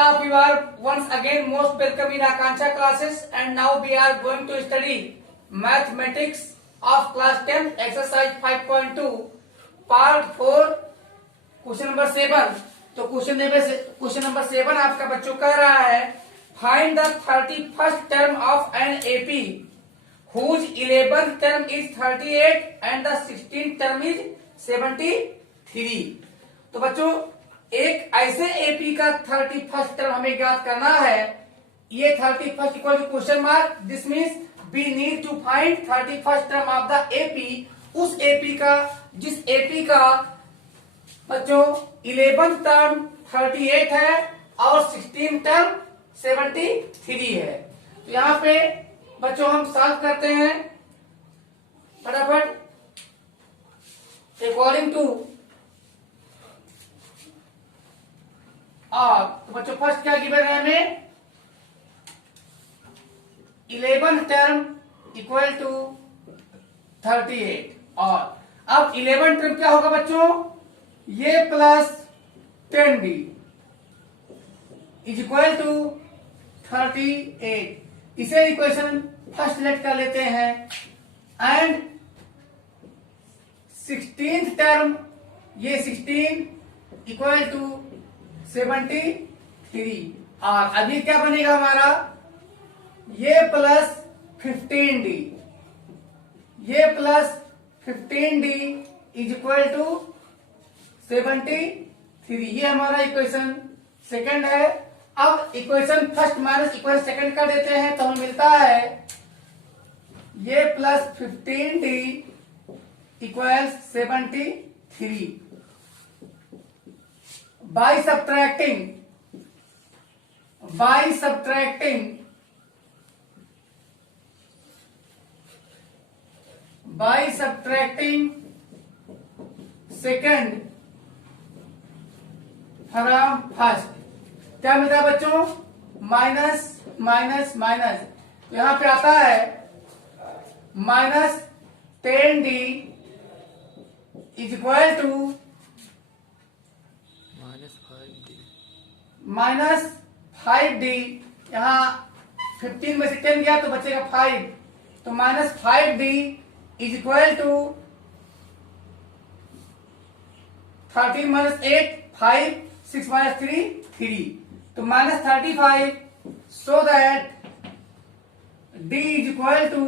of you are once again most welcome in Akanksha classes, and now we are going to study mathematics of class 10 exercise 5.2 part 4 question number 7। तो question number 7 आपका बच्चों कह रहा है find the 31st term of an AP whose 11th term is 38 and the 16th term is 73। तो बच्चों एक ऐसे एपी का 31st टर्म हमें ज्ञात करना है। ये 31st equal to question mark, this means we need to find 31st term of the AP, उस एपी का जिस एपी का बच्चों 11th टर्म 38 है और 16th टर्म 73 है। तो यहाँ पे बच्चों हम सॉल्व करते हैं फटाफट अकॉर्डिंग टू तो बच्चों फर्स्ट क्या गिवन है हमें 11th टर्म इक्वल टू 38 और अब 11th टर्म क्या होगा बच्चों ये plus 10d is equal to 38। इसे इक्वेशन फर्स्ट लेट कर लेते हैं एंड 16th टर्म ये 16 इक्वल टू 73 और अभी क्या बनेगा हमारा ये प्लस 15d ये plus 15d is equal to 73। ये हमारा इक्वेशन सेकंड है। अब equation first minus equation second कर देते हैं तो हमें मिलता है ये plus 15d equals 73। By subtracting second from first क्या मिलता है बच्चों माइनस माइनस माइनस, तो यहां पे आता है minus 10d is equal to minus 5d। यहां 15 में से 10 गया तो बचेगा 5, तो minus 5d is equal to 13 minus 8 5 6 minus 3 3, तो minus 35 so that d is equal to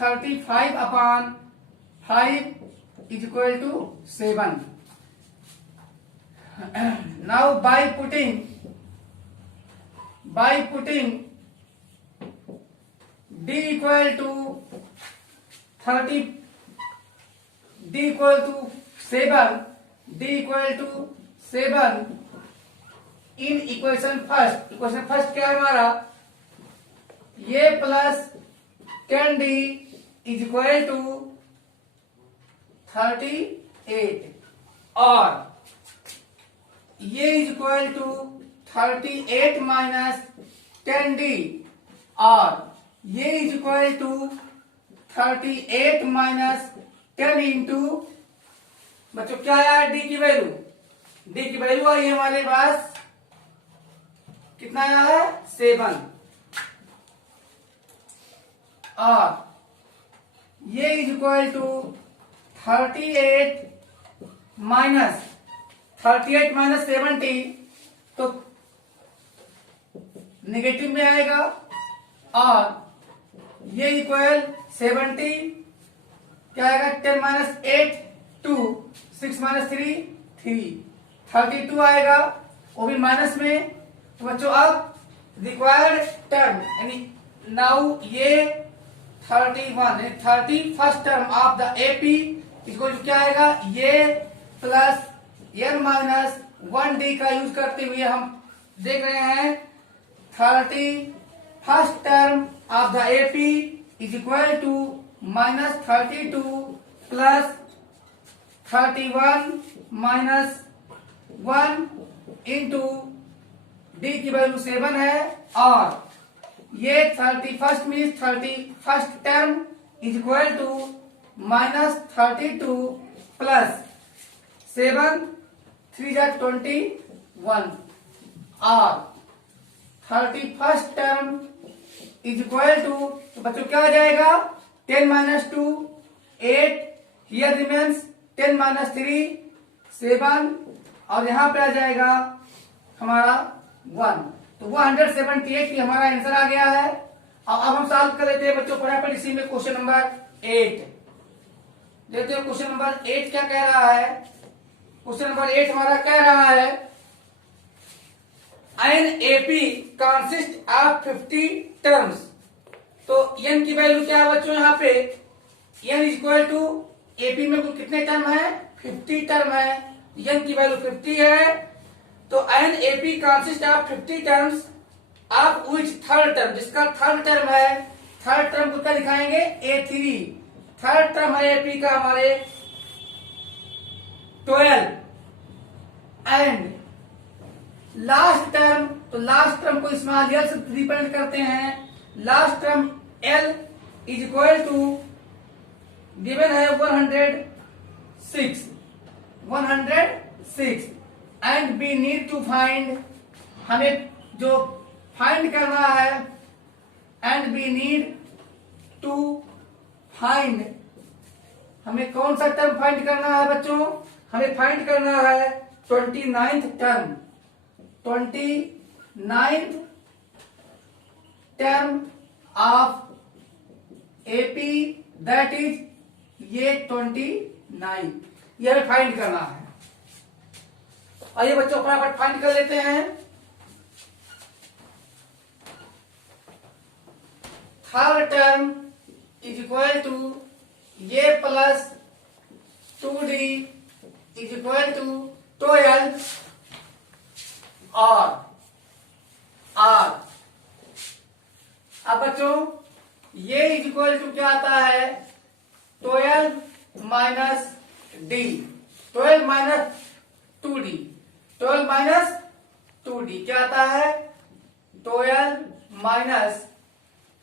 35 upon 5 is equal to 7। Now by putting d equal to 30 d equal to 7 in equation first क्या है हमारा ये plus 10d is equal to 38 और ये is equal to 38 minus 10d और ये is equal to 38 minus 10 into बच्चों क्या आया d की वैल्यू आई है हमारे पास कितना आया है 7 और ये इज इक्वल टू 38 माइनस 70 तो नेगेटिव में आएगा और ये इक्वल 70 क्या आएगा 10 माइनस 8 2 6 माइनस 3 3 32 आएगा वो भी माइनस में। तो बच्चों अब रिक्वायर्ड टर्म यानी नाउ ये 31st term of the AP इसको क्या आएगा ये प्लस n माइनस 1d का यूज करते हुए हम देख रहे हैं 31st term of the AP is equal to minus 32 plus 31 minus 1 into d की वैल्यू 7 है और ये 31st means 31st term is equal to minus 32 plus 7 3 जा 21 और 31st term is equal to, तो बच्चों क्या आ जाएगा 10 माइनस 2 8, हियर रिमेन्स 10 माइनस 3 7, और यहां पे आ जाएगा हमारा 1। तो 178 हमारा आंसर आ गया है। और अब हम सॉल्व कर लेते हैं बच्चों फटाफट इसी में क्वेश्चन नंबर 8। देखते हो क्वेश्चन नंबर 8 क्या कह रहा है। क्वेश्चन नंबर 8 हमारा कह रहा है an AP consist of 50 terms. तो एन की वैल्यू क्या है बच्चों, यहाँ पे n is equal to AP में कुल कितने टर्म है 50 टर्म है, एन की वैल्यू 50 है। तो N AP consist of 50 terms of which third term, जिसका थर्ड टर्म है, थर्ड टर्म को क्या दिखाएंगे A3, थर्ड टर्म है एपी का हमारे 12 एंड लास्ट टर्म, तो लास्ट टर्म को स्मॉल एल से रिप्रेजेंट करते हैं। Last term L is equal to given है 106 and we need to find, हमें जो फाइंड करना है, and we need to find, हमें कौन सा टर्म फाइंड करना है बच्चों, हमें फाइंड करना है 29th term, 29th term of AP that is ये 29, ये हमें फाइंड करना है। आइए बच्चों फटाफट फाइंड कर लेते हैं। Third term is equal to ये plus 2d is equal to 12 और r। अब बच्चों ये इज इक्वल टू क्या आता है 12 minus D, 12 minus 2d, 12 minus 2d क्या आता है 12 माइनस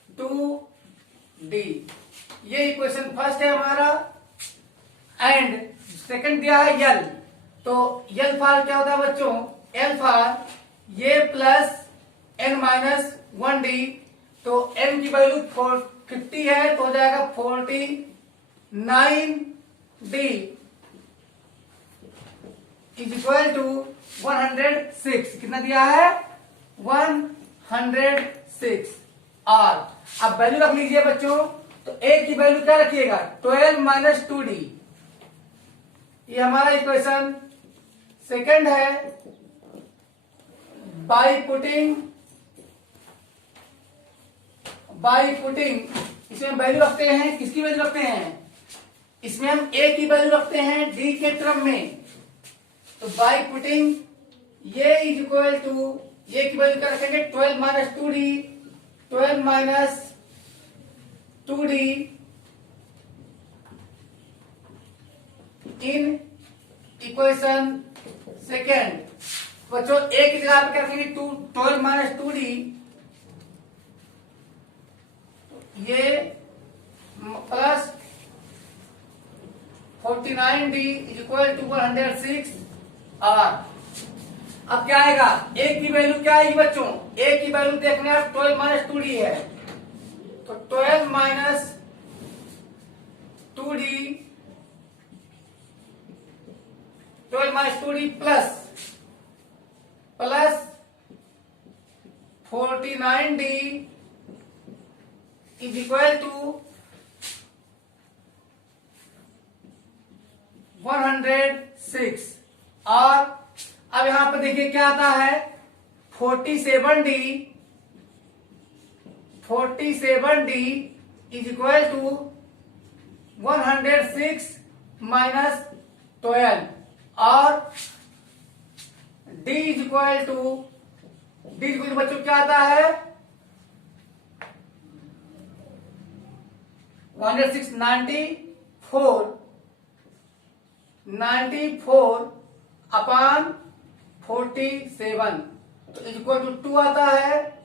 2d। ये इक्वेशन फर्स्ट है हमारा। एंड सेकंड दिया है यल, तो यल फॉर क्या होता है बच्चों, एल फॉर ये प्लस एन माइनस 1d, तो n की वैल्यू 50 है तो हो जाएगा 49d इज इक्वल टू 106। कितना दिया है 106। और अब वैल्यू रख लीजिए बच्चों, तो a की वैल्यू क्या रखिएगा 12 माइनस 2d, ये हमारा इक्वेशन सेकंड है। बाई पुटिंग इसमें वैल्यू रखते हैं, किसकी वैल्यू रखते हैं, इसमें हम a की वैल्यू रखते हैं d के टर्म में। तो बाई पुटिंग ये इज इक्वल टू, ये की वैल्यू क्या रखेंगे 12 minus 2d, 12 minus 2d in equation second. बच्चों एक की जगह पे क्या रखेंगे 12 माइनस 2d, ये plus 49d is equal to 106 आर। अब क्या आएगा a की वैल्यू क्या आएगी बच्चों, a की वैल्यू देखने आप 12 माइनस 2d है, तो 12 minus 2d, 12 minus 2d plus 49d is equal to 106। और अब यहां पर देखिए क्या आता है 47d is equal to 106 minus 12 और d is equal to, D बच्चों क्या आता है 106 94 अपान 47, तो इज इक्वल टू 2 आता है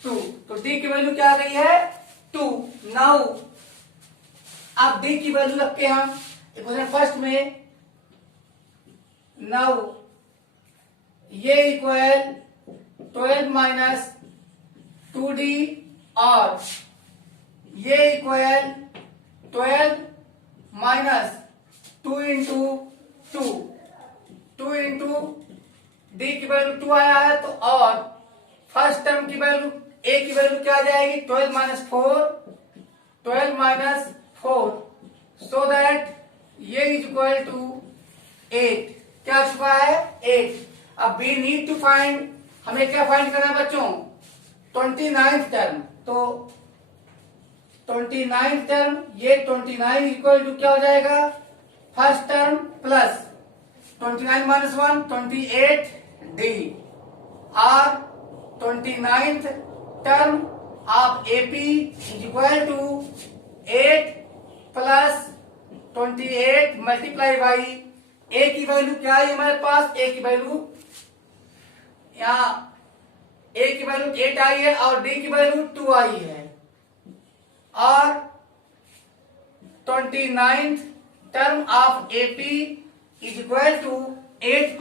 2। तो d की वैल्यू क्या आ गई है 2। नाउ अब d की वैल्यू रख के हम इक्वेशन फर्स्ट में, नाउ ये इक्वल 12 माइनस 2d और ये equal 12 minus 2 into 2 into D की वैल्यू 2 आया है, तो और फर्स्ट टर्म की वैल्यू ए की वैल्यू क्या आ जाएगी 12 माइनस 4 सो दैट ये इज इक्वल टू 8। क्या चुका है 8। अब वी नीड टू फाइंड, हमें क्या फाइंड करना है बच्चों 29th टर्म। तो 29th टर्म, ये 29 इक्वल टू क्या हो जाएगा first term plus 29 minus 1 28 D और 29th term of AP is equal to 8 plus 28 multiply by A की वैल्यू क्या है हमारे पास, ए की वैल्यू यहाँ ए की वैल्यू 8 आई है और डी की वैल्यू 2 आई है और 29th term of AP is equal to 8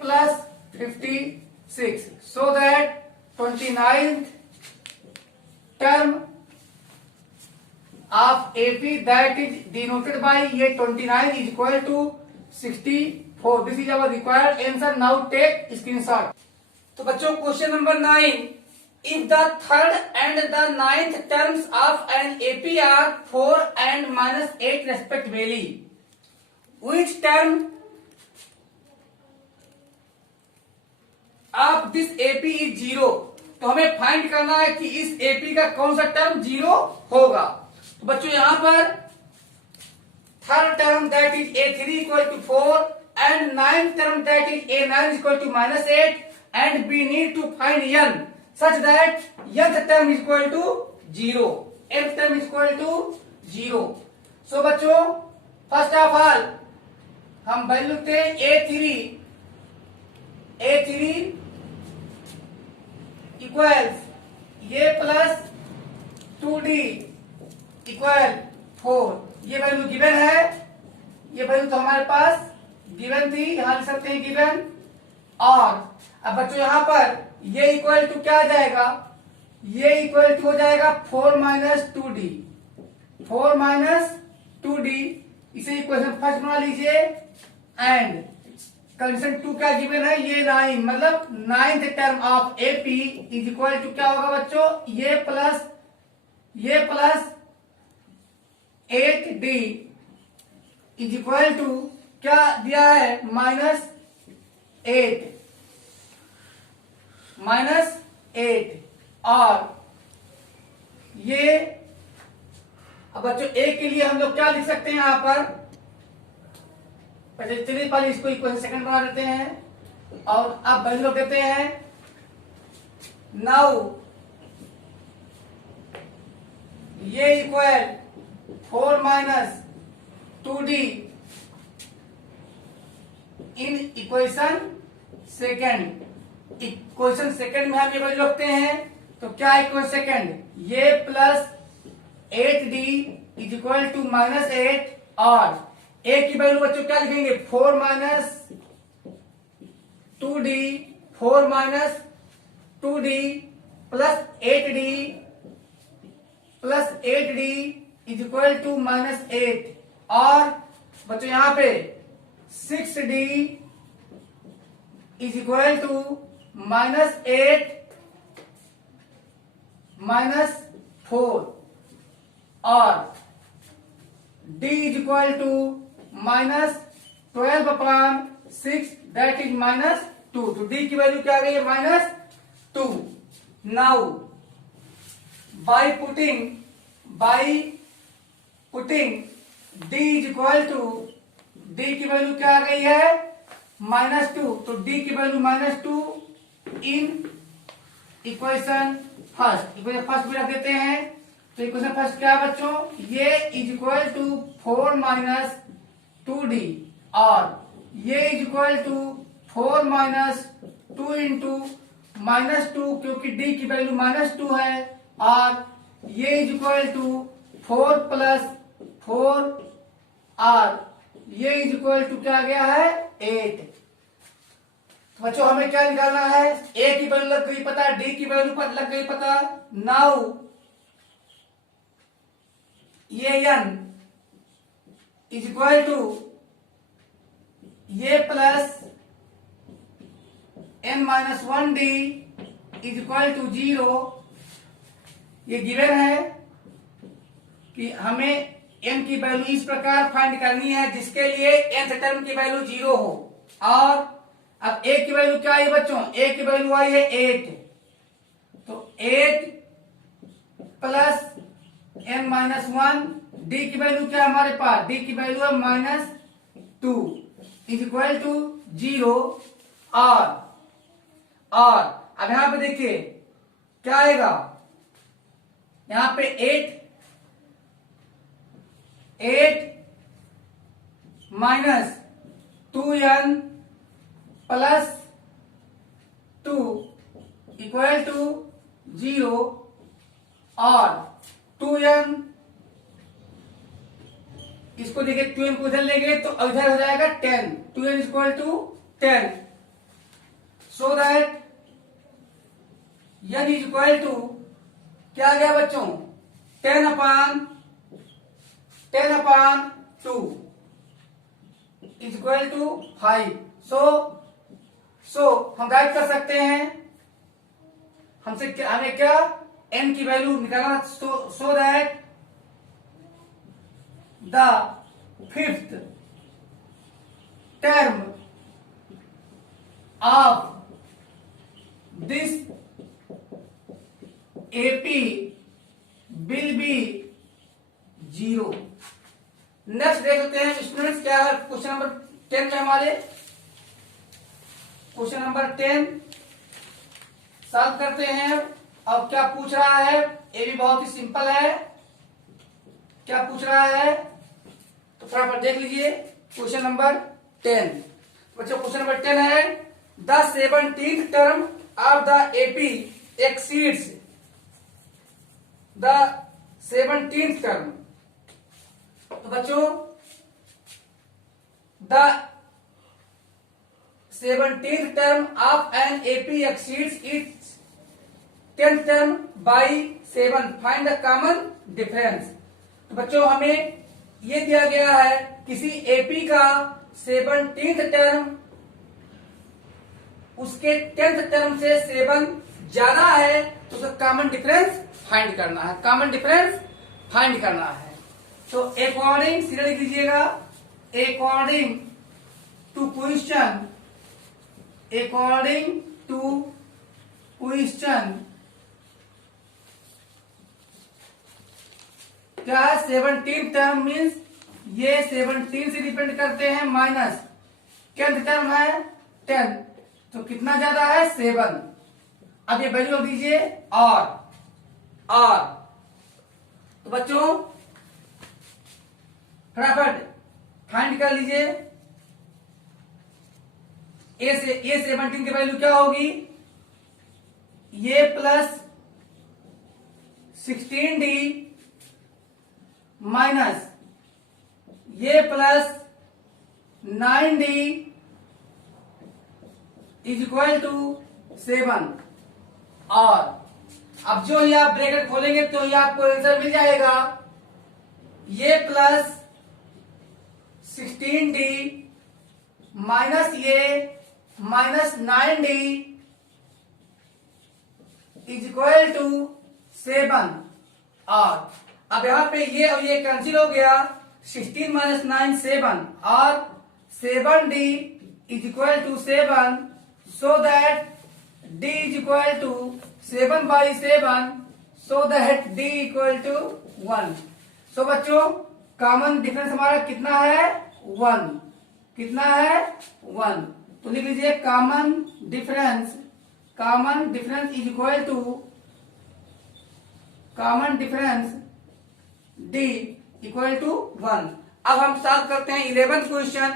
plus 56 so that 29th term of AP that is denoted by ये 29 is equal to 64। This is our required answer। Now take screenshot। तो बच्चों question number 9, if the third and the ninth terms of an AP are 4 and minus 8 respectively, which term of this AP is 0। तो हमें find करना है कि इस AP का कौन सा टर्म 0 होगा। तो बच्चों यहां पर third term that is A3 equal to 4 and ninth term that is A9 equal to -8 and we need to find n such that nth term is equal to 0, nth term is equal to 0। So बच्चों first of all हम value लिखते हैं A3 equals ये plus 2d equal 4। ये value given है, ये value तो हमारे पास गिवन थी, यहां लिख सकते हैं गिवन। और अब बच्चों यहां पर ये इक्वल टू क्या आ जाएगा, ये इक्वल टू हो जाएगा 4 माइनस 2d। इसे इक्वेशन फर्स्ट बना लीजिए एंड कंडीशन 2 क्या गिवन है, ये 9 मतलब ninth term of AP is equal to क्या होगा बच्चों, ये plus 8d is equal to क्या दिया है -8 और ये अब बच्चों ए के लिए हम लोग क्या लिख सकते हैं यहां पर, चलिए पहले इसको इक्वेशन सेकंड बना देते हैं और अब वैल्यू देते हैं। नाउ ये equal 4 minus 2d in equation second. Equation second में हम ये वैल्यू रखते हैं, तो क्या इक्वेशन सेकंड, ये plus 8d is equal to -8 और ए की वैल्यू बच्चों क्या लिखेंगे 4 minus 2d plus 8d is equal to -8 और बच्चों यहां पे 6d इज इक्वल टू -8 -4 और d is equal to -12 upon 6 that is -2। तो d की वैल्यू क्या आ गई है -2। Now by putting d is equal to, d की वैल्यू क्या आ गई है -2, तो d की वैल्यू -2 इन इक्वेशन फर्स्ट भी रख देते हैं। तो इक्वेशन फर्स्ट क्या है बच्चों, ये is equal to 4 minus 2d और ये is equal to 4 minus 2 into -2 क्योंकि d की वैल्यू -2 है और ये इज इक्वल टू 4 प्लस 4 और ये इज इक्वल टू क्या आ गया है 8। तो बच्चों हमें क्या निकालना है, ए की वैल्यू लग गई पता, डी की वैल्यू लग गई पता। नाउ ये n इज इक्वल टू ये plus n-1 D is equal to 0। ये गिवन है कि हमें n की वैल्यू इस प्रकार फाइंड करनी है जिसके लिए nth टर्म की वैल्यू 0 हो। और अब a की वैल्यू क्या है बच्चों, a की वैल्यू आई है 8, तो 8 प्लस n-1, d की वैल्यू क्या है हमारे पास, d की वैल्यू है -2 इज इक्वल टू 0। और अब यहां पे देखिए क्या आएगा, यहां पे 8 minus 2n plus 2 equal to 0 और 2n, इसको देखिए 2n को इधर लेंगे तो इधर हो जाएगा 10, 2n equal to 10, so that n is equal to क्या आ गया बच्चों 10/2 इज इक्वल टू 5। सो हम राइट कर सकते हैं, हमें क्या n की वैल्यू निकालना, so that the 5th term of this AP will be 0। Next देख लेते हैं स्टूडेंट्स क्या है क्वेश्चन नंबर 10 में हमारे, क्वेश्चन नंबर 10 सॉल्व करते हैं। अब क्या पूछ रहा है, ये भी बहुत ही सिंपल है, क्या पूछ रहा है तो फटाफट देख लीजिए क्वेश्चन नंबर 10। बच्चों क्वेश्चन नंबर 10 है the 17th term of the AP exceeds the 17th term. तो बच्चों the 17th term of an AP exceeds its 10th term by 7, find the common difference. तो बच्चों हमें ये दिया गया है किसी एपी का 17th टर्म उसके 10th टर्म से 7 ज्यादा है तो उसका कॉमन डिफरेंस फाइंड करना है, कॉमन डिफरेंस फाइंड करना है। तो अकॉर्डिंग सीधे लिख लीजिएगा, according to question, according to question क्या है 17th टर्म मीन्स ये 17 से डिपेंड करते हैं, माइनस 10th टर्म है 10, तो कितना ज्यादा है 7। अब ये वैल्यू दीजिए और तो बच्चों फटाफट फाइंड कर लीजिए, ए 17 की वैल्यू क्या होगी, ये प्लस 16d माइनस ये plus 9d is equal to 7। और अब जो ये आप ब्रैकेट खोलेंगे तो ये आपको आंसर मिल जाएगा, ये प्लस 16d माइनस ये minus 9d is equal to 7। और अब यहां पे ये और ये कैंसिल हो गया, 16 माइनस 9 7 और 7d is equal to 7, so that d is equal to 7/7, so that d equal to 1। So बच्चों कॉमन डिफरेंस हमारा कितना है 1, कितना है 1। तो लिख लीजिए common difference is equal to common difference d equal to 1। अब हम सॉल्व करते हैं 11th क्वेश्चन।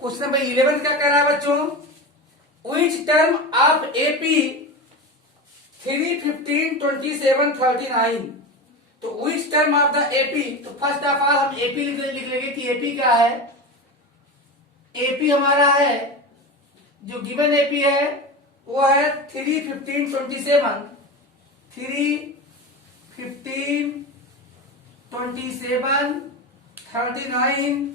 क्वेश्चन नंबर 11 क्या कह रहा है बच्चों, Which term of AP 3, 15, 27, 39। तो which term of the AP, तो फर्स्ट ऑफ ऑल हम AP लिख लेंगे कि AP क्या है। एपी हमारा है, जो गिवन एपी है वो है 3, 15, 27, 3, 15, 27, 39,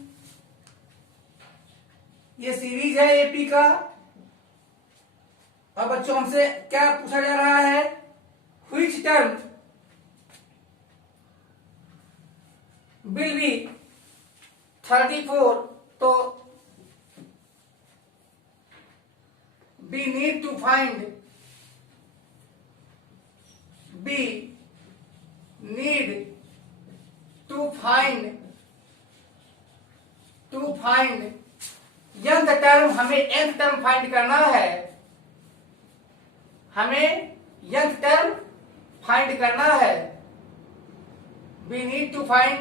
ये सीरीज है एपी का। अब बच्चों हमसे क्या पूछा जा रहा है, व्हिच टर्म विल बी 34, तो we need to find nth term, हमें nth टर्म फाइंड करना है, हमें nth टर्म फाइंड करना है। we need to find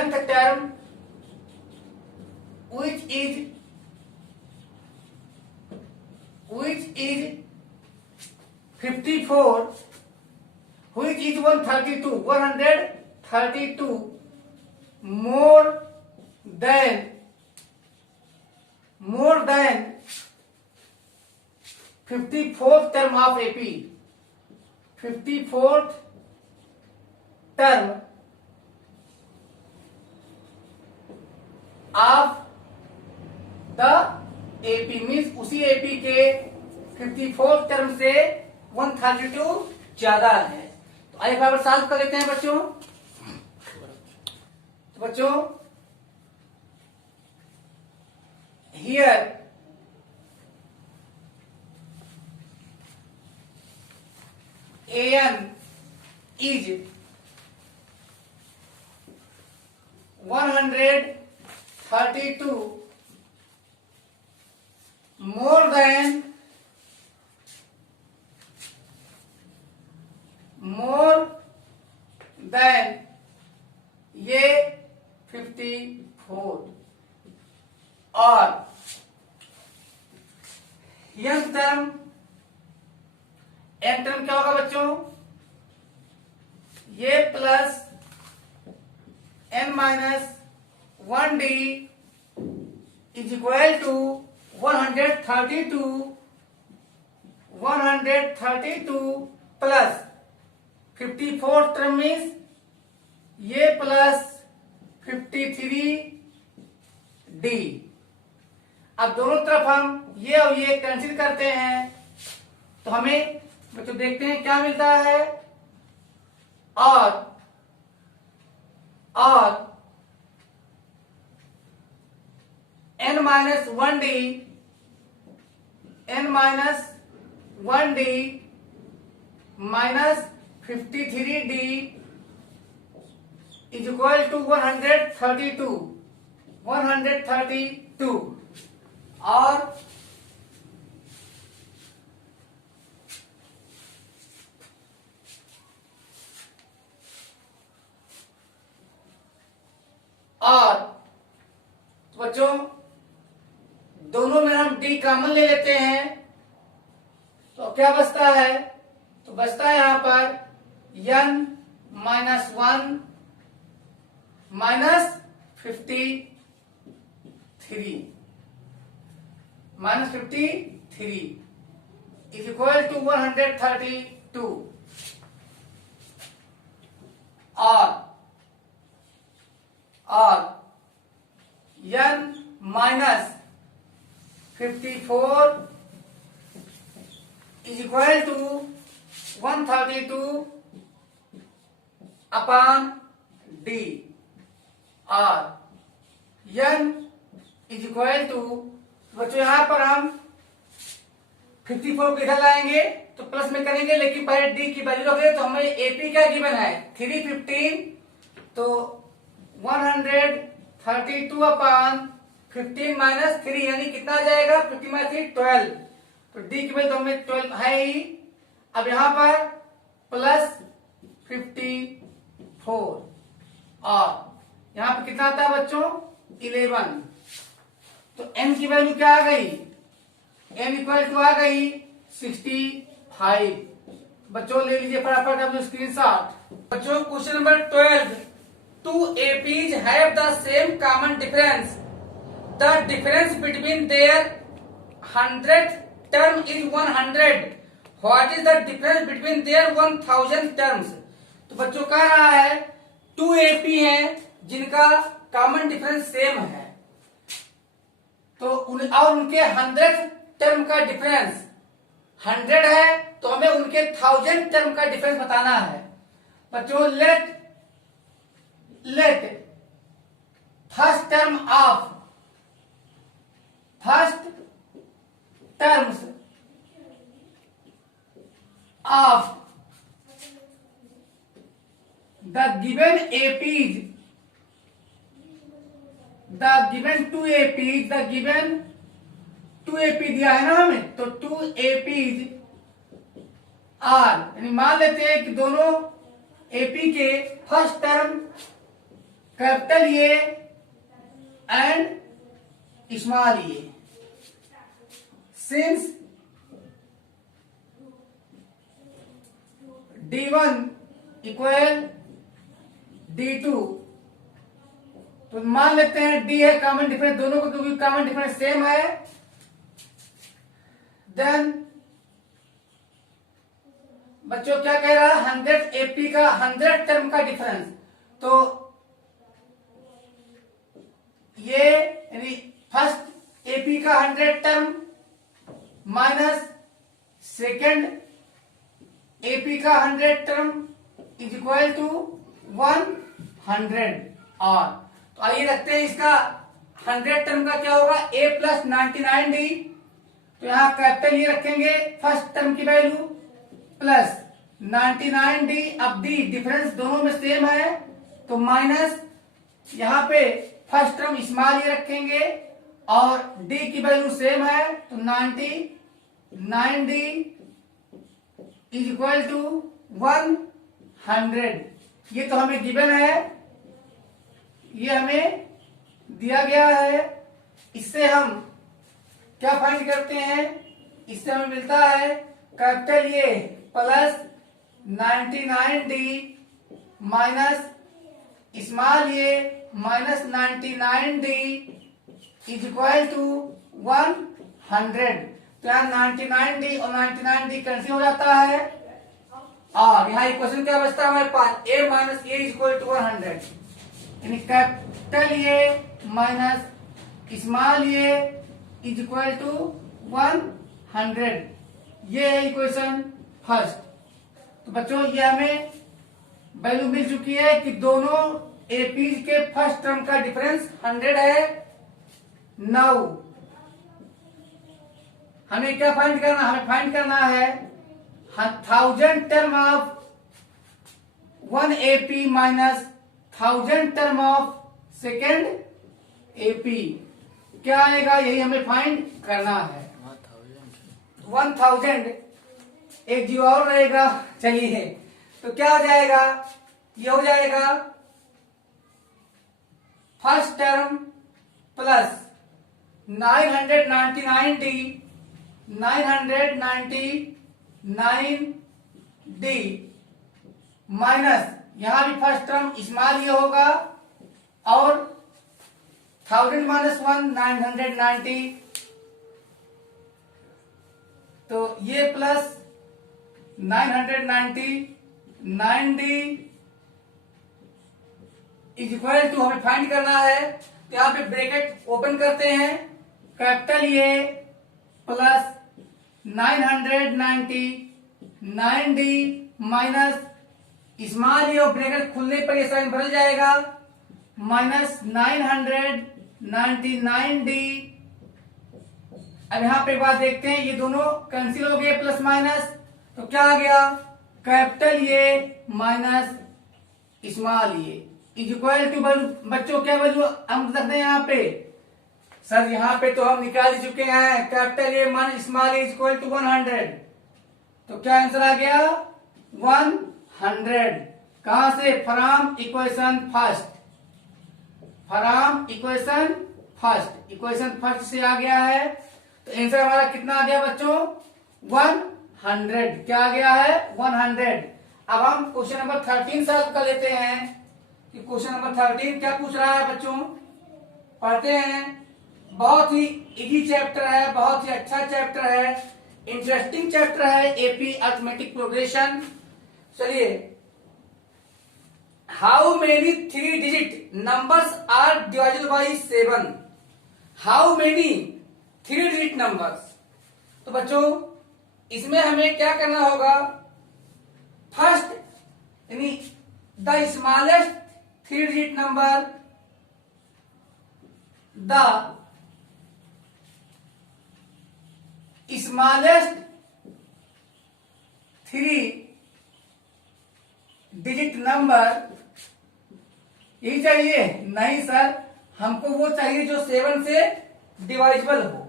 nth term which is 54, which is 132 more than 54th term of AP, 54th term of the AP means उसी AP के 54th term से 132 ज्यादा है। तो आइए फटाफट सॉल्व कर लेते हैं बच्चों। तो बच्चों here an is 132 more than ये 54, और यंग टर्म n टर्म क्या होगा बच्चों, ये plus n minus 1d is equal to 132 plus 54 term means ये प्लस 53d। अब दोनों तरफ हम ये और ये कैंसिल करते हैं तो हमें बच्चों देखते हैं क्या मिलता है, और n minus 1d minus 53d is equal to 132, और बच्चों दोनों में हम d कॉमन ले लेते हैं तो क्या बचता है, तो बचता है यहां पर n minus 1 minus 53 is equal to 132, और n minus 54 is equal to 132 upon d, और n इज इक्वल टू, बच्चों यहां पर हम 54 को इधर लाएंगे तो प्लस में करेंगे, लेकिन पहले d की वैल्यू रखेंगे। तो हमें एपी क्या गिवन है 315, तो 132 अपॉन 15 माइनस 3 यानी कितना आ जाएगा, 15 माइनस 3 12, तो d की वैल्यू तो हमें 12 है ही। अब यहां पर प्लस 54, और यहां पर कितना आता है बच्चों 11, तो n की वैल्यू क्या आ गई, n इक्वल टू आ गई 65। बच्चों ले लीजिए फटाफट अपने स्क्रीनशॉट। बच्चों question number 12 two APs have the same common difference. The difference between their 100th term is 100. What is the difference between their 1000 terms? तो बच्चों कह रहा है 2 AP हैं जिनका कॉमन डिफरेंस सेम है, तो और उनके 100th टर्म का डिफरेंस 100 है, तो हमें उनके 1000 टर्म का डिफरेंस बताना है। बच्चों let first terms of the given APs, the given 2 APs, the given 2 AP दिया है ना हमें, तो 2 APs आर, यानी मान लेते हैं कि दोनों AP के first term capital A and small A. Since D1 equal D2, तो मान लेते हैं D है कॉमन डिफरेंस, दोनों को क्योंकि कॉमन डिफरेंस सेम है, देन बच्चों क्या कह रहा है 100 AP का 100 टर्म का डिफरेंस, तो ये यानी फर्स्ट AP का 100 टर्म माइनस सेकेंड AP का 100 टर्म इज इक्वल टू 100 और, तो आइए रखते हैं इसका 100 टर्म का क्या होगा A प्लस 99D, तो यहां कैपिटल ये रखेंगे फर्स्ट टर्म की वैल्यू प्लस 99D, अब D डिफरेंस दोनों में सेम है, तो माइनस यहां पे फर्स्ट टर्म स्मॉल ये रखेंगे और D की वैल्यू सेम है, तो 99D इज इक्वल टू 100। ये तो हमें गिवन है, ये हमें दिया गया है, इससे हम क्या फाइंड करते हैं, इससे हमें मिलता है capital A plus 99D minus small A minus 99D is equal to 100। तो यहाँ 99D और 99D कैंसिल हो जाता है, और यहाँ इक्वेशन क्या बचता है हमारे पास A minus A is equal to 100, यानी capital A minus small A is equal to 100। ये है इक्वेशन फर्स्ट। तो बच्चों ये हमें वैल्यू मिल चुकी है कि दोनों एपीज के फर्स्ट टर्म का डिफरेंस 100 है। नाउ हमें क्या फाइंड करना, हमें फाइंड करना है 1000 term of 1 AP minus 1000 term of second AP क्या आएगा, यही हमें फाइंड करना है। 1000 एक जीरो और रहेगा, चलिए तो क्या हो जाएगा, ये हो जाएगा first term plus 999D 999D minus यहां भी फर्स्ट टर्म स्मॉल ये होगा और 1000 माइनस 1 990, तो ये plus 999D is equal to हमें फाइंड करना है, तो यहां पे ब्रैकेट ओपन करते हैं, capital A plus 999D minus small A और ब्रैकेट खुलने पर ये साइन बदल जाएगा माइनस 999D। अब यहां पे बात देखते हैं, ये दोनों कैंसिल हो गए प्लस माइनस, तो क्या आ गया capital A minus small A is equal to बच्चों क्या वैल्यू हम रखते हैं यहाँ पे, सर यहाँ पे तो हम निकाल चुके हैं capital A minus small A is equal to 100, तो क्या आंसर आ गया 100। कहां से, from equation first, from equation first, equation first से आ गया है, तो आंसर हमारा कितना आ गया बच्चों 100। क्या आ गया है 100। अब हम क्वेश्चन नंबर 13 सॉल्व कर लेते हैं। कि क्वेश्चन नंबर 13 क्या पूछ रहा है बच्चों, पढ़ते हैं। बहुत ही इजी चैप्टर है, बहुत ही अच्छा चैप्टर है, इंटरेस्टिंग चैप्टर है, एपी अर्थमेटिक प्रोग्रेशन। चलिए, how many 3 digit numbers are divided by 7? How many 3 digit numbers. तो बच्चों इसमें हमें क्या करना होगा, फर्स्ट यानी the smallest 3 digit number, the smallest 3 digit number, यही चाहिए? नहीं सर, हमको वो चाहिए जो 7 से डिवाइजेबल हो।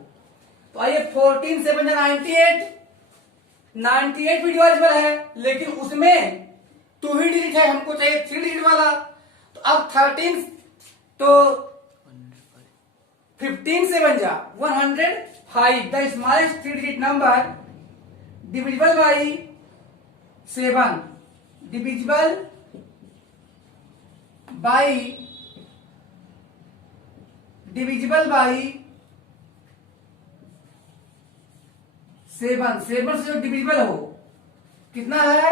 तो आइए, 14 7 98, 98 भी डिवाइजेबल है, लेकिन उसमें 2 ही डिजिट है, हमको चाहिए 3 डिजिट वाला। तो अब 13 तो 15 से बन जा 105, the smallest 3 digit number divisible by 7, divisible by 7, 7 से जो डिविजिबल हो, कितना है?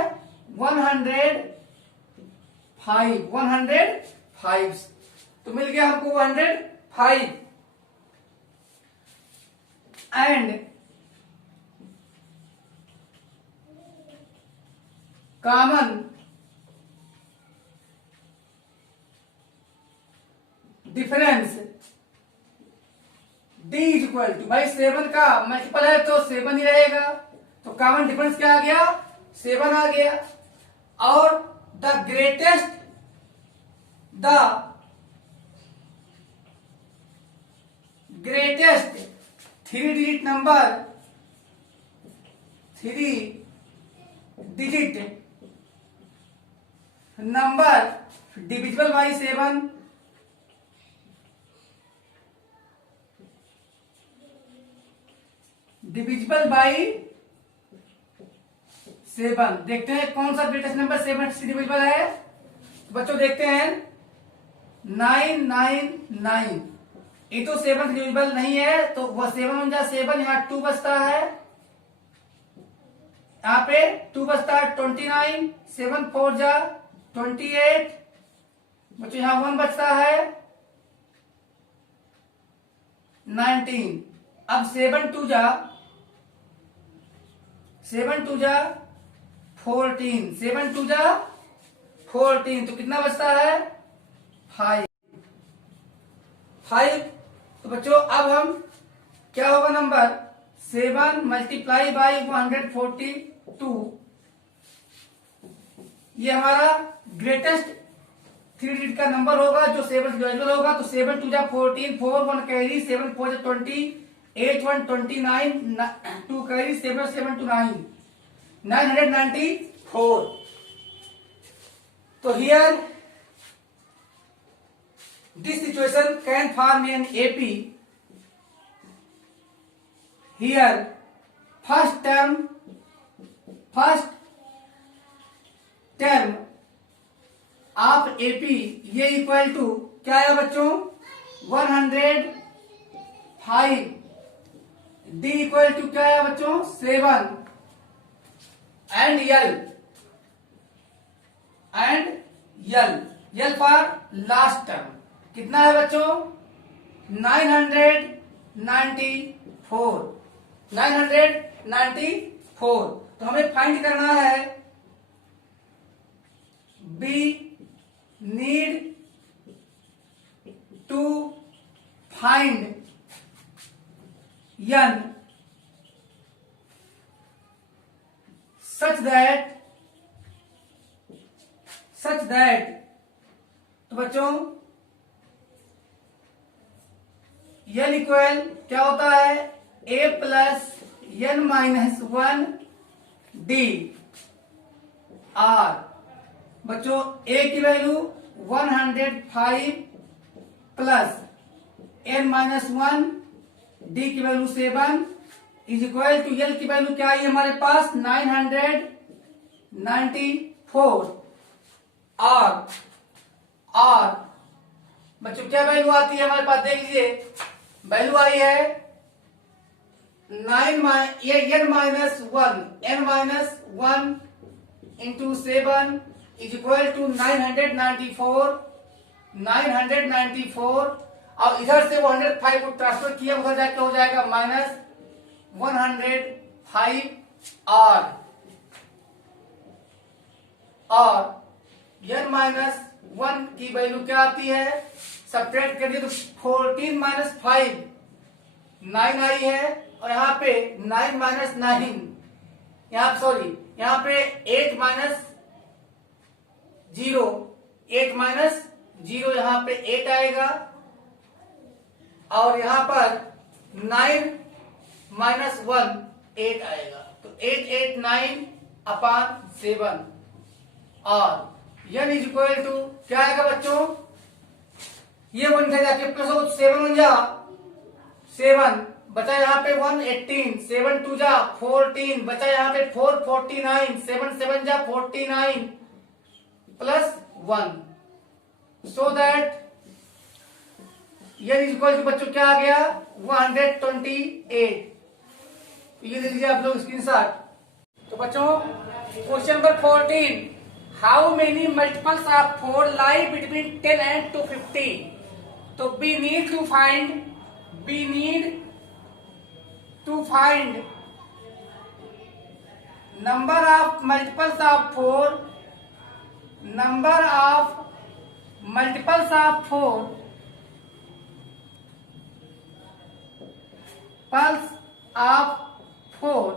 105, तो मिल गया हमको 105। And common difference D is equal to, भाई 7 का मल्टीपल है तो 7 ही रहेगा, तो कॉमन डिफरेंस क्या आ गया? 7 आ गया। और the greatest 3 digit number, 3 digit number divisible by 7, divisible by 7। देखते हैं कौन सा ग्रेटेस्ट नंबर 7 से डिविजिबल है। तो बच्चों देखते हैं, 999, ये तो 7 से डिविजिबल नहीं है, तो वह 7 जा 7, यहाँ 2 बचता है, यहाँ पे 2 बचता है, 29, 7 4 जा 28, बच्चों यहाँ 1 बचता है, 19। अब 7 2 जा 14, 7 2 जा 14, तो कितना बचता है? 5। तो बच्चों अब हम क्या होगा नंबर, 7 मल्टीप्लाई बाई 142, ये हमारा ग्रेटेस्ट 3 डिजिट का नंबर होगा जो 7 डिविजिबल होगा। तो 7 2 जा 14, 4 1 कैरी, 7 4 जा 20, 8 1 29, 2 कैरी, 7 7 2 9, 994। तो here this situation can form an AP. Here first term of AP ये इक्वल टू क्या है बच्चों? 105। D इक्वल टू क्या है बच्चों? 7 and L for last term कितना है बच्चों? 994। तो हमें फाइंड करना है, we need to find n such that तो बच्चों n इक्वल क्या होता है? a plus n minus 1 d r। बच्चों a की value 105 plus n minus 1 d की value 7 is equal to l की वैल्यू क्या आई हमारे पास? 994। और बच्चों क्या वैल्यू आती है हमारे पास, देख लीजिए वैल्यू आई है 9 ये n minus one into 7 is equal to 994 और इधर से 105 को ट्रांसफर किया, उधर जाके हो जाएगा माइनस 105 और n माइनस 1 की वैल्यू क्या आती है, सब्ट्रैक्ट करिए तो 14 माइनस 5 9 आई है और यहाँ पे 9 माइनस 9 यहाँ पे 8 माइनस 0 यहाँ पे 8 आएगा और यहाँ पर 9 माइनस 1 8 आएगा तो 889 अपॉन 7 और n इज इक्वल टू क्या आएगा बच्चों, ये 1 जाके प्लस हो 7 1 जा 7 बचा यहाँ पे 118 7 2 जा 14 बचा यहाँ पे 449 7 7 जा 49 plus 1 so that n is equal to बच्चों क्या आ गया 128। ये दे दीजिए आप लोग स्क्रीनशॉट। तो बच्चों question number 14, how many multiples of 4 lie between 10 and 250। तो we need to find number of multiples of 4 pulse of 4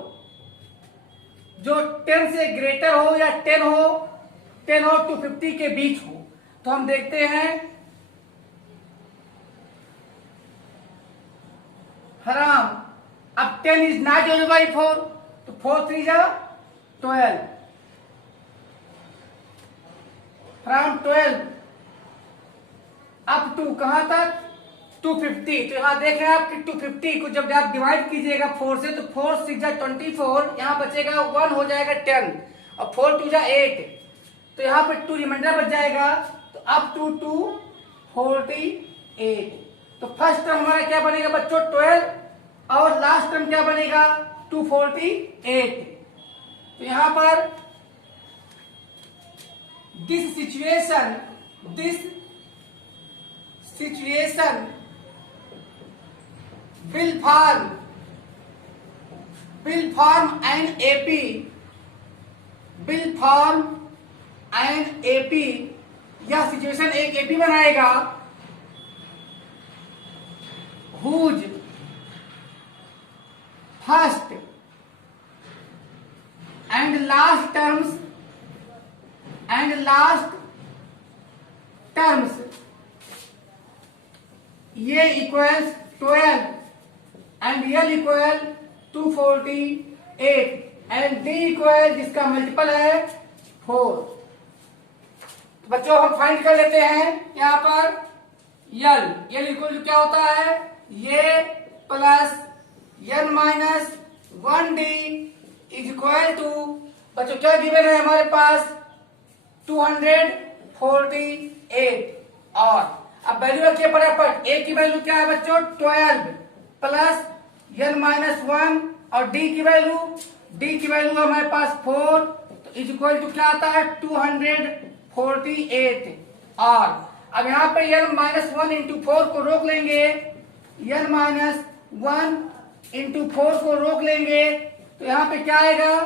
जो 10 से ग्रेटर हो या 10 और 250 के बीच हो। तो हम देखते हैं हराम, अब 10 इज नॉट डिवाइडेड बाई 4 तो 4 3 जा 12 फ्रॉम 12 अप टू कहां तक 250। तो यहां देख रहे हैं आप कि 250 को जब आप डिवाइड कीजिएगा 4 से तो 4 6 जा 24, यहां बचेगा 1 हो जाएगा 10 और 4 2 जा 8 तो यहां पे 2 रिमाइंडर बच जाएगा तो अप टू 248। तो फर्स्ट टर्म हमारा क्या बनेगा बच्चों 12 और लास्ट टर्म क्या बनेगा 248। तो यहां पर this situation will form an AP, यह सिचुएशन एक एपी बनाएगा whose first and last terms ये equals 12 and L equal 248 and D equal जिसका मल्टीपल है 4। तो बच्चों हम फाइंड कर लेते हैं यहाँ पर L इक्वल क्या होता है, ये plus n minus 1D is equal to बच्चों क्या गिवन है हमारे पास 248 और अब वैल्यू रखिए फटाफट। ए की वैल्यू क्या है बच्चों 12 प्लस n माइनस 1 और d की वैल्यू हमारे पास 4 तो इज इक्वल टू क्या आता है 248। और अब यहाँ पे n माइनस 1 इंटू 4 को रोक लेंगे, n माइनस 1 इंटू 4 को रोक लेंगे तो यहाँ पे क्या आएगा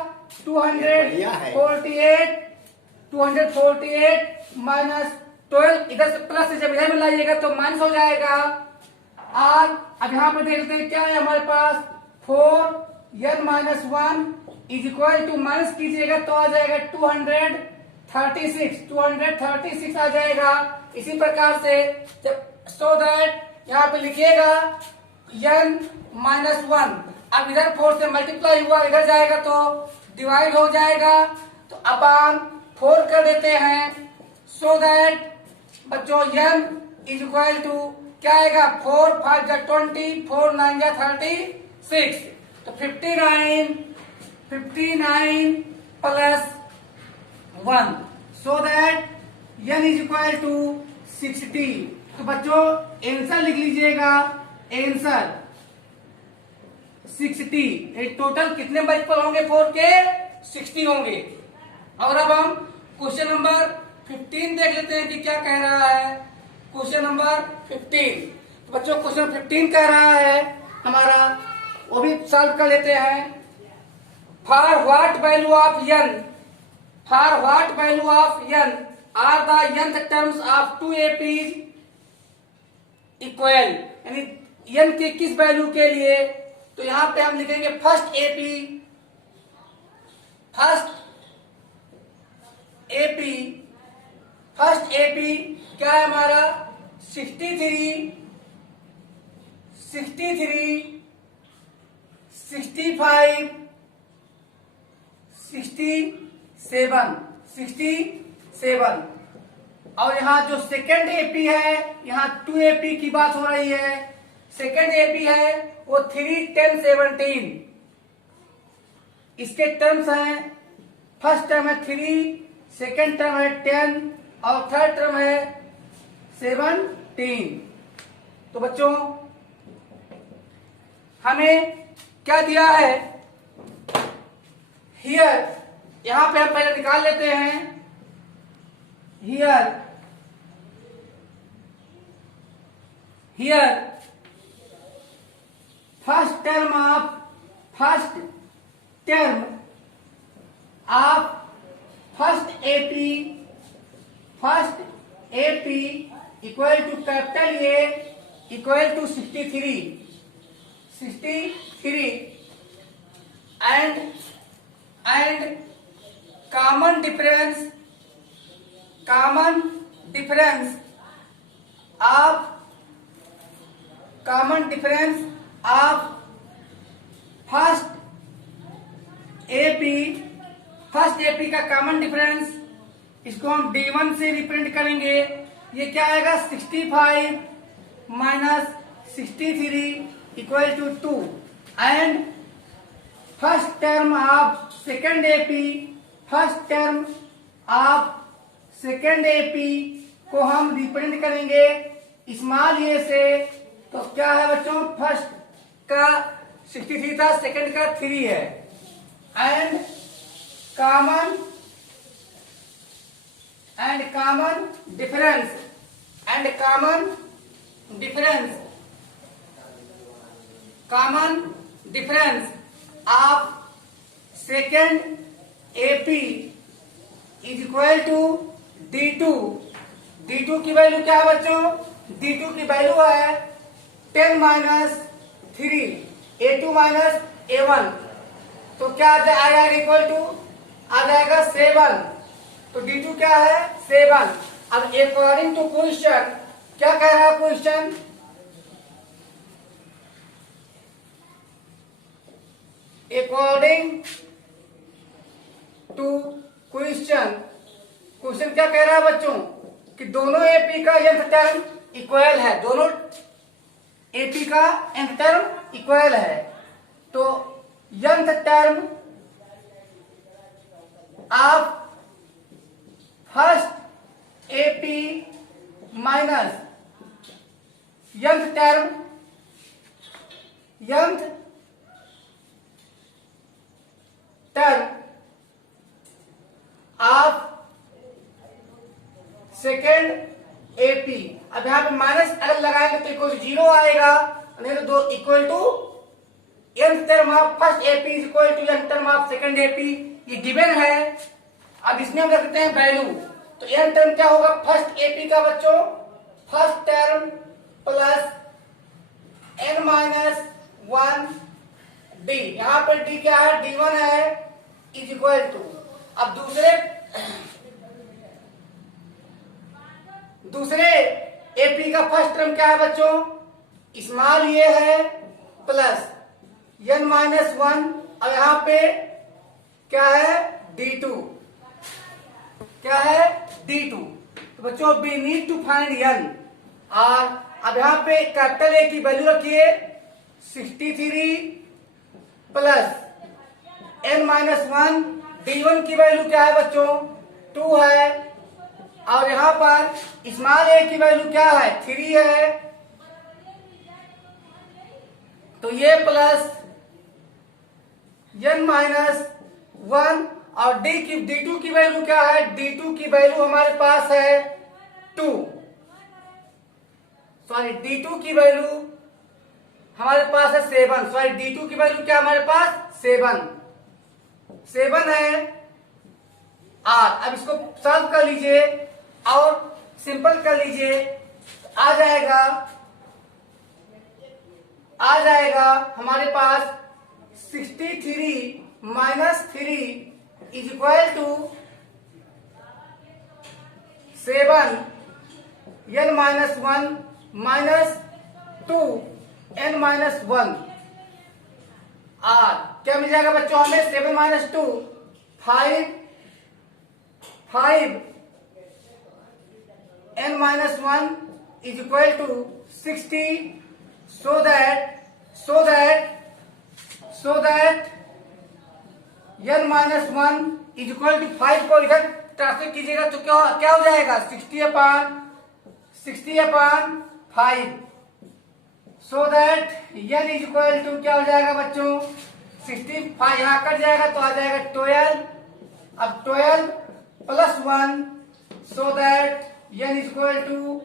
248 माइनस 12 इधर से प्लस से जब इधर में लाइएगा तो माइनस हो जाएगा। और अब यहाँ पे देखते हैं क्या है हमारे पास 4 n minus 1 is equal to minus कीजिएगा तो आ जाएगा 236 आ जाएगा। इसी प्रकार से सो दैट यहाँ पे लिखिएगा n माइनस 1 अब इधर 4 से मल्टीप्लाई हुआ इधर जाएगा तो डिवाइड हो जाएगा तो अपॉन 4 कर देते हैं सो दैट बच्चों n इज इक्वल टू क्या आएगा 4 5 जा 20 4 9 जा 36 तो 59 plus 1 so that n is equal to 60। तो बच्चों आंसर लिख लीजिएगा, आंसर 60। टोटल कितने मल्टीपल होंगे 4 के? 60 होंगे। और अब हम क्वेश्चन नंबर 15 देख लेते हैं कि क्या कह रहा है। क्वेश्चन नंबर 15, तो बच्चों क्वेश्चन 15 कह रहा है हमारा, वो भी सॉल्व कर लेते हैं। For what value of n, for what value of n are the nth terms of 2ap equal, यानी n के किस वैल्यू के लिए? तो यहां पे हम लिखेंगे फर्स्ट एपी क्या है हमारा? 63, 65, 67। और यहाँ जो सेकेंड एपी है, यहाँ 2ap की बात हो रही है। सेकेंड एपी है वो 3, 10, 17। इसके टर्म्स हैं, फर्स्ट टर्म है 3, सेकेंड टर्म है 10 और थर्ड टर्म है 17। तो बच्चों हमें क्या दिया है हियर, यहां पे हम पहले निकाल लेते हैं। Here first term of first AP equal to capital A equal to 63 and common difference of first AP का कॉमन डिफरेंस, इसको हम D1 से रिप्रेजेंट करेंगे। ये क्या आएगा? 65 minus 63 equal to 2 and first term of second AP को हम रिप्रेजेंट करेंगे स्मॉल ए से। तो क्या है बच्चों? फर्स्ट का 63 था, सेकेंड का 3 है and common difference of second AP is equal to D2 की वैल्यू क्या है बच्चों? D2 की वैल्यू है 10 माइनस 3, A2 माइनस A1। तो क्या आएगा? इक्वल टू आ जाएगा 7। तो D2 क्या है? 7। अब अकॉर्डिंग टू क्वेश्चन क्या कह रहा है क्वेश्चन? अकॉर्डिंग टू क्वेश्चन क्या कह रहा है बच्चों? कि दोनों एपी का nth टर्म इक्वल है, दोनों एपी का nth टर्म इक्वल है। तो nth term of first AP minus nth term of second AP. अब यहां पे माइनस अगर लगाएंगे तो इक्वल 0 आएगा, नहीं तो दो equal to nth term of first AP is equal to nth term of second AP. ये गिवन है। अब इसमें हम रखते हैं वैल्यू। तो n टर्म क्या होगा फर्स्ट एपी का बच्चों? First term plus n minus 1 d। यहां पर d क्या है? D1 है इज इक्वल टू। अब दूसरे एपी का फर्स्ट टर्म क्या है बच्चों? स्मॉल ये है प्लस n माइनस 1। अब यहां पे क्या है? D2। क्या है? D2। तो बच्चों we need to find n। और अब यहां पे कैपिटल ए की वैल्यू रखिए 63 प्लस n माइनस 1। D1 की वैल्यू क्या है बच्चों? 2 है और यहाँ पर स्मॉल a की वैल्यू क्या है, 3 है, तो ये प्लस n माइनस 1 और d2 की वैल्यू क्या है, d2 की वैल्यू हमारे पास है 2, सॉरी d2 की वैल्यू हमारे पास है 7, सॉरी d2 की वैल्यू क्या हमारे पास 7 है। और अब इसको सॉल्व कर लीजिए और सिंपल कर लीजिए, आ जाएगा हमारे पास 63 minus 3 is equal to 7 n minus 1 minus 2 n minus 1। और क्या मिल जाएगा बच्चों हमें, 7 minus 2 5 n minus 1 is equal to 60, so that n minus 1 is equal to 5 को इधर ट्रांसलेट कीजिएगा तो क्या हो जाएगा, 60 upon 5, so that n is equal to क्या हो जाएगा बच्चों 65, यहाँ कट जाएगा तो आ जाएगा 12, अब 12 plus 1, so that n is equal to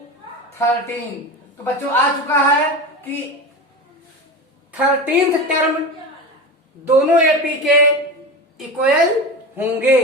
13। तो बच्चों आ चुका है कि 13th टर्म दोनों एपी के इक्वल होंगे।